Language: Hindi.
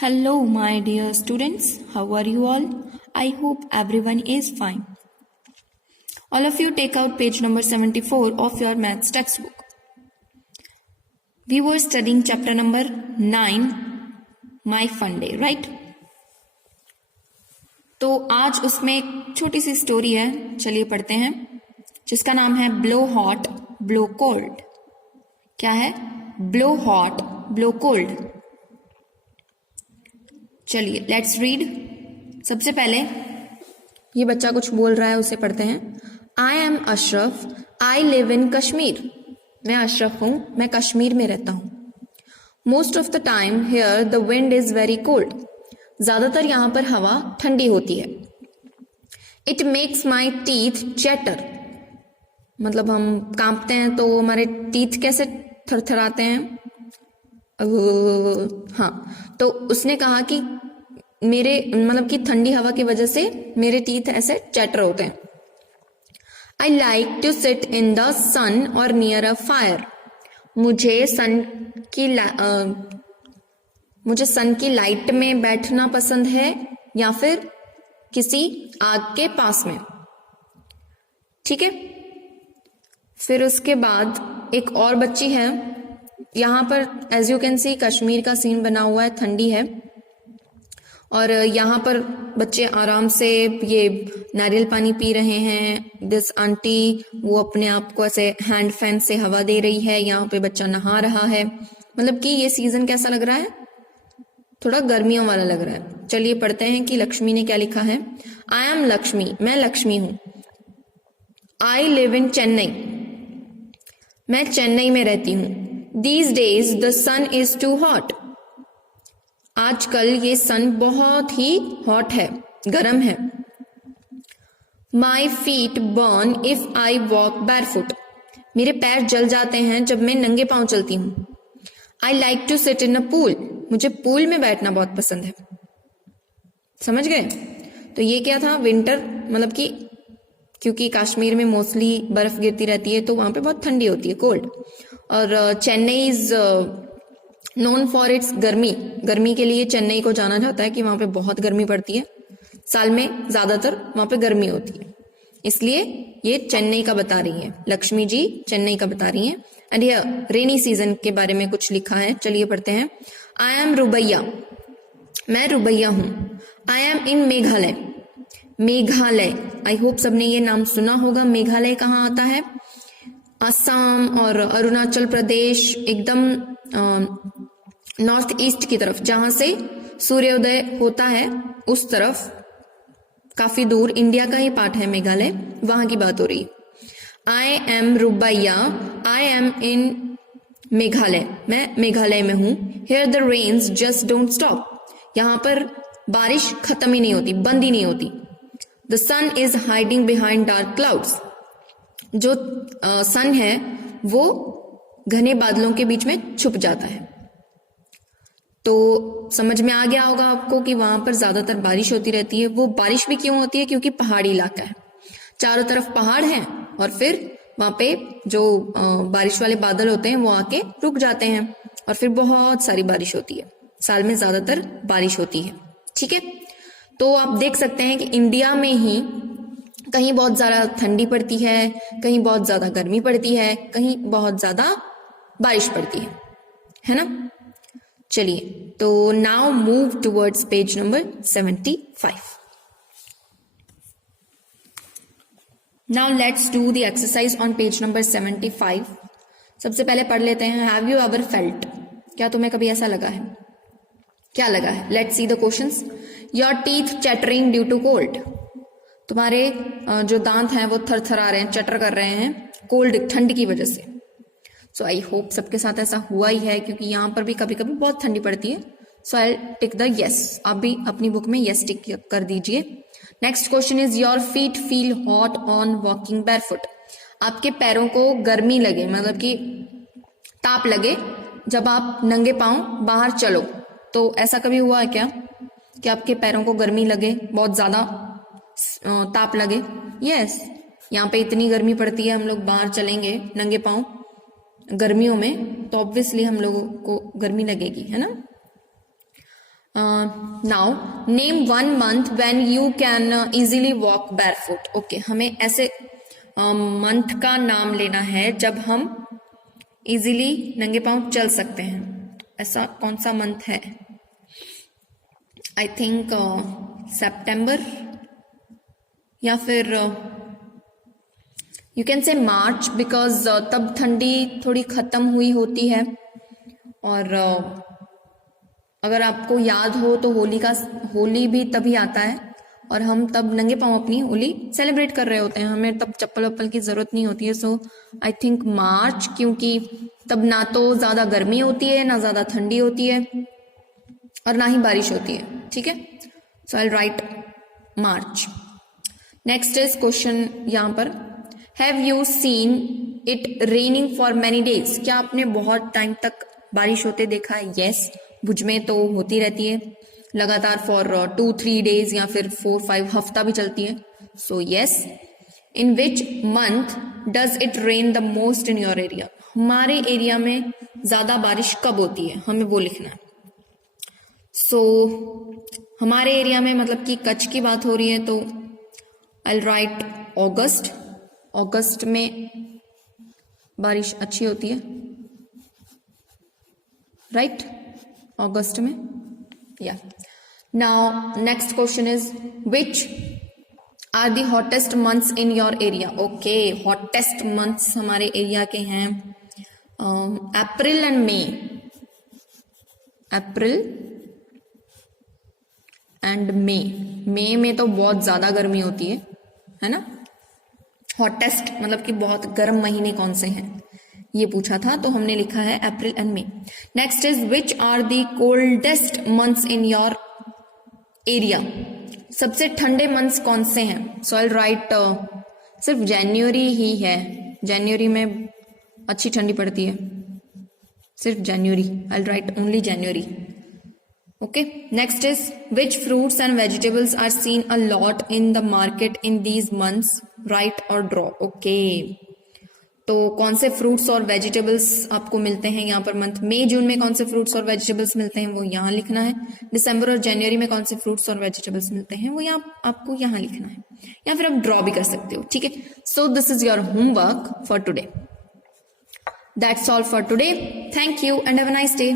Hello, my dear students. How are you all? I hope everyone is fine. All of you take out page number 74 of your maths textbook. We were studying chapter number 9, My Fun Day, right? तो आज उसमें एक छोटी सी स्टोरी है, चलिए पढ़ते हैं, जिसका नाम है ब्लो हॉट ब्लो कोल्ड। क्या है? Blow hot blow cold. चलिए लेट्स रीड। सबसे पहले ये बच्चा कुछ बोल रहा है, उसे पढ़ते हैं। I am Ashraf, I live in Kashmir. मैं अशरफ हूं, मैं कश्मीर में रहता हूं। Most of the time here the wind is very cold. ज्यादातर यहां पर हवा ठंडी होती है। It makes my teeth chatter. मतलब हम कांपते हैं तो हमारे टीथ कैसे थरथराते हैं। हाँ, तो उसने कहा कि मेरे मतलब कि ठंडी हवा की वजह से मेरे टीथ ऐसे चैटर होते हैं। I like to sit in the sun और नियर अ फायर। मुझे सन की लाइट में बैठना पसंद है या फिर किसी आग के पास में। ठीक है। फिर उसके बाद एक और बच्ची है। यहाँ पर as you can see Kashmir का सीन बना हुआ है, ठंडी है और यहाँ पर बच्चे आराम से ये नारियल पानी पी रहे हैं। दिस आंटी वो अपने आप को ऐसे हैंड फैन से हवा दे रही है। यहाँ पे बच्चा नहा रहा है। मतलब कि ये सीजन कैसा लग रहा है? थोड़ा गर्मियों वाला लग रहा है। चलिए पढ़ते हैं कि लक्ष्मी ने क्या लिखा है। आई एम लक्ष्मी, मैं लक्ष्मी हूं। आई लिव इन चेन्नई, मैं चेन्नई में रहती हूं। These days the sun is too hot. आजकल ये सन बहुत ही हॉट है, गर्म है। My feet burn if I walk barefoot. मेरे पैर जल जाते हैं जब मैं नंगे पांव चलती हूं। I like to sit in a pool. मुझे पूल में बैठना बहुत पसंद है। समझ गए? तो ये क्या था? विंटर, मतलब कि क्योंकि कश्मीर में मोस्टली बर्फ गिरती रहती है तो वहां पे बहुत ठंडी होती है, कोल्ड। और Chennai is known for its गर्मी। गर्मी के लिए चेन्नई को जाना जाता है कि वहां पे बहुत गर्मी पड़ती है। साल में ज्यादातर वहां पे गर्मी होती है, इसलिए ये चेन्नई का बता रही है। लक्ष्मी जी चेन्नई का बता रही हैं। एंड हियर रेनी सीजन के बारे में कुछ लिखा है, चलिए पढ़ते हैं। आई एम रुबैया, मैं रुबैया हूं। आई am in Meghalaya, Meghalaya. I hope सबने ये नाम सुना होगा। मेघालय कहाँ आता है? असम और अरुणाचल प्रदेश, एकदम नॉर्थ ईस्ट की तरफ, जहां से सूर्योदय होता है उस तरफ, काफी दूर, इंडिया का ही पार्ट है मेघालय, वहां की बात हो रही है। I am Rubaiya, I am in Meghalaya, मैं मेघालय में हूं। Here the rains just don't stop. यहां पर बारिश खत्म ही नहीं होती, बंद ही नहीं होती। The sun is hiding behind dark clouds. जो सन है वो घने बादलों के बीच में छुप जाता है। तो समझ में आ गया होगा आपको कि वहां पर ज्यादातर बारिश होती रहती है। वो बारिश भी क्यों होती है? क्योंकि पहाड़ी इलाका है, चारों तरफ पहाड़ हैं और फिर वहां पे जो बारिश वाले बादल होते हैं वो आके रुक जाते हैं और फिर बहुत सारी बारिश होती है। साल में ज्यादातर बारिश होती है। ठीक है। तो आप देख सकते हैं कि इंडिया में ही कहीं बहुत ज्यादा ठंडी पड़ती है, कहीं बहुत ज्यादा गर्मी पड़ती है, कहीं बहुत ज्यादा बारिश पड़ती है ना। चलिए, तो now move towards page number 75। Now let's do the exercise on page number 75। सबसे पहले पढ़ लेते हैं। Have you ever felt? क्या तुम्हें कभी ऐसा लगा है? क्या लगा है? Let's see the questions. Your teeth chattering due to cold. तुम्हारे जो दांत हैं वो थरथरा रहे हैं, चटर कर रहे हैं कोल्ड, ठंड की वजह से। सो आई होप सबके साथ ऐसा हुआ ही है, क्योंकि यहाँ पर भी कभी कभी बहुत ठंडी पड़ती है। So I tick the yes. आप भी अपनी बुक में यस टिक कर दीजिए। Next question is your feet feel hot on walking barefoot. आपके पैरों को गर्मी लगे, मतलब कि ताप लगे जब आप नंगे पांव बाहर चलो। तो ऐसा कभी हुआ है क्या कि आपके पैरों को गर्मी लगे, बहुत ज्यादा ताप लगे? यस, यहाँ पे इतनी गर्मी पड़ती है, हम लोग बाहर चलेंगे नंगे पांव गर्मियों में तो ऑब्वियसली हम लोगों को गर्मी लगेगी, है ना। Now name 1 month when you can easily walk barefoot. Okay, हमें ऐसे मंथ का नाम लेना है जब हम इजीली नंगे पांव चल सकते हैं. ऐसा कौन सा मंथ है? आई थिंक सितंबर या फिर you can say March, because तब ठंडी थोड़ी खत्म हुई होती है. और अगर आपको याद हो तो होली भी तभी आता है और हम तब नंगे पांव अपनी होली सेलिब्रेट कर रहे होते हैं. हमें तब चप्पल वप्पल की जरूरत नहीं होती है. सो आई थिंक मार्च, क्योंकि तब ना तो ज्यादा गर्मी होती है, ना ज्यादा ठंडी होती है और ना ही बारिश होती है. ठीक है, so I write March. Next is question यहाँ पर, have you seen it raining for many days? क्या आपने बहुत टाइम तक बारिश होते देखा है? यस, भुज में तो होती रहती है लगातार फॉर 2-3 डेज या फिर 4-5 हफ्ता भी चलती है. So yes. In which month does it rain the most in your area? हमारे एरिया में ज्यादा बारिश कब होती है, हमें वो लिखना है. सो हमारे एरिया में मतलब कि कच्छ की बात हो रही है तो आई राइट अगस्त. अगस्त में बारिश अच्छी होती है, राइट? अगस्त में. या now next question is which are the hottest months in your area? Okay, hottest months हमारे एरिया के हैं अप्रैल एंड मई. अप्रैल एंड मई में तो बहुत ज्यादा गर्मी होती है ना. हॉटेस्ट मतलब कि बहुत गर्म महीने कौन से हैं ये पूछा था, तो हमने लिखा है April and May. Next is which are the coldest months in your area? सबसे ठंडे मंथ्स कौन से हैं? सो आई राइट सिर्फ जनवरी ही है. जनवरी में अच्छी ठंडी पड़ती है, सिर्फ जनवरी. I write only January. Okay, next is which fruits and vegetables are seen a lot in the market in these months? Write और ड्रॉ. ओके, तो कौन से फ्रूट्स और वेजिटेबल्स आपको मिलते हैं यहाँ पर मंथ? मई जून में कौन से फ्रूट्स और वेजिटेबल्स मिलते हैं वो यहाँ लिखना है. दिसंबर और जनवरी में कौन से फ्रूट्स और वेजिटेबल्स मिलते हैं वो यहाँ आपको यहाँ लिखना है, या फिर आप ड्रॉ भी कर सकते हो. ठीक है, so this is your homework for today. That's all for today. Thank you and have a nice day.